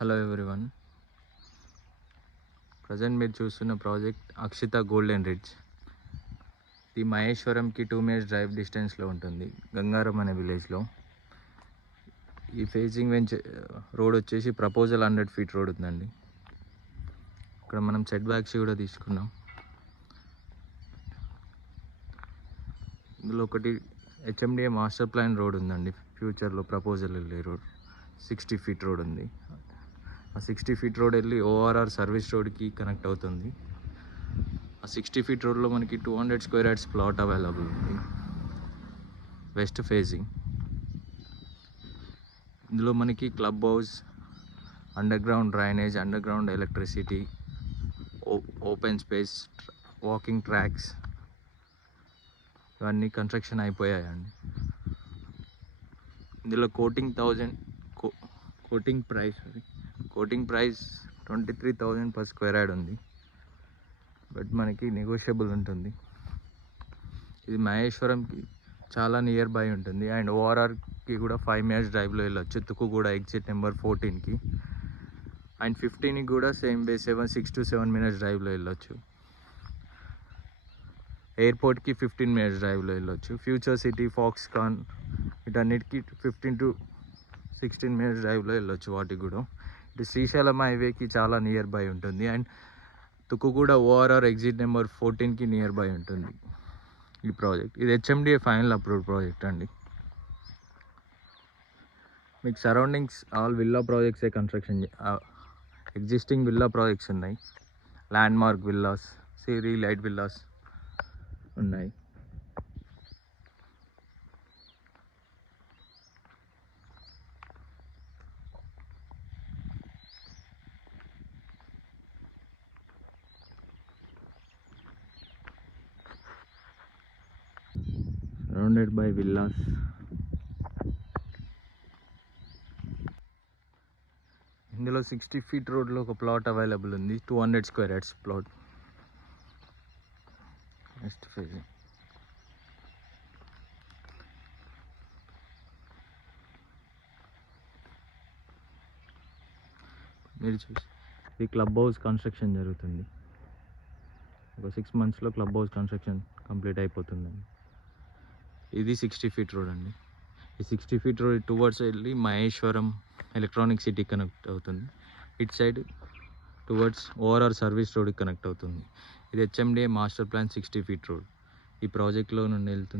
Hello everyone. Present మీరు చూస్తున్న project Akshita golden ridge. ఇది మహేశ్వరంకి 2 minutes డ్రైవ్ డిస్టెన్స్లో ఉంటుంది, గంగారం అనే విలేజ్లో. ఈ ఫేసింగ్ వెంచ్ రోడ్ వచ్చేసి ప్రపోజల్ 100 feet రోడ్ ఉందండి. ఇక్కడ మనం సెట్ బ్యాక్స్ కూడా తీసుకున్నాం. ఇందులో ఒకటి హెచ్ఎండిఏ మాస్టర్ ప్లాన్ రోడ్ ఉందండి. ఫ్యూచర్లో ప్రపోజల్ వెళ్ళే రోడ్ 60 feet రోడ్ ఉంది. ఆ 60 feet రోడ్ వెళ్ళి ఓఆర్ఆర్ సర్వీస్ రోడ్కి కనెక్ట్ అవుతుంది. ఆ 60 feet రోడ్లో మనకి 200 square yards ప్లాట్ అవైలబుల్ ఉంది, వెస్ట్ ఫేసింగ్. ఇందులో మనకి clubhouse, underground drainage, underground electricity, open space, walking tracks ఇవన్నీ కన్స్ట్రక్షన్ అయిపోయాయండి. ఇందులో quoting price 23,000 per square yard ఉంది, బట్ మనకి నెగోషియబుల్ ఉంటుంది. ఇది మహేశ్వరంకి చాలా నియర్ బై ఉంటుంది అండ్ ఓఆర్ఆర్కి కూడా 5 minutes డ్రైవ్లో వెళ్ళొచ్చు. తుక్కుగూడ ఎగ్జిట్ నెంబర్ 14కి అండ్ 15కి కూడా సేమ్ వే 6 to 7 minutes డ్రైవ్లో వెళ్ళొచ్చు. ఎయిర్పోర్ట్కి 15 minutes డ్రైవ్లో వెళ్ళొచ్చు. ఫ్యూచర్ సిటీ, ఫాక్స్కాన్ వీటన్నిటికీ 15 to 16 minutes డ్రైవ్లో వెళ్ళొచ్చు. వాటికి కూడా ఇటు శ్రీశైలం హైవేకి చాలా నియర్ బై ఉంటుంది and Tukkuguda ORR exit number 14కి నియర్ బై ఉంటుంది ఈ ప్రాజెక్ట్. ఇది హెచ్ఎండిఏ ఫైనల్ అప్రూవ్డ్ ప్రాజెక్ట్ అండి. మీకు సరౌండింగ్స్ ఆల్ విల్లా ప్రాజెక్ట్సే కన్స్ట్రక్షన్, ఎగ్జిస్టింగ్ విల్లా ప్రాజెక్ట్స్ ఉన్నాయి. Landmark villas, Siri light villas ఉన్నాయి. Surrounded by villas. ఇందులో 60 feet రోడ్లో ఒక ప్లాట్ అవైలబుల్ ఉంది, 200 square yards plot. Next facing మీరు చూసి ఈ క్లబ్ హౌస్ కన్స్ట్రక్షన్ జరుగుతుంది. ఒక 6 monthsలో క్లబ్ హౌస్ కన్స్ట్రక్షన్ కంప్లీట్ అయిపోతుందండి. ఇది 60 feet రోడ్ అండి. ఈ 60 feet రోడ్ టువర్డ్స్ వెళ్ళి మహేశ్వరం ఎలక్ట్రానిక్ సిటీ కనెక్ట్ అవుతుంది. It side towards ORR service రోడ్కి కనెక్ట్ అవుతుంది. ఇది HMDA master plan 60 feet road ఈ ప్రాజెక్ట్లో నుండి వెళ్తుంది.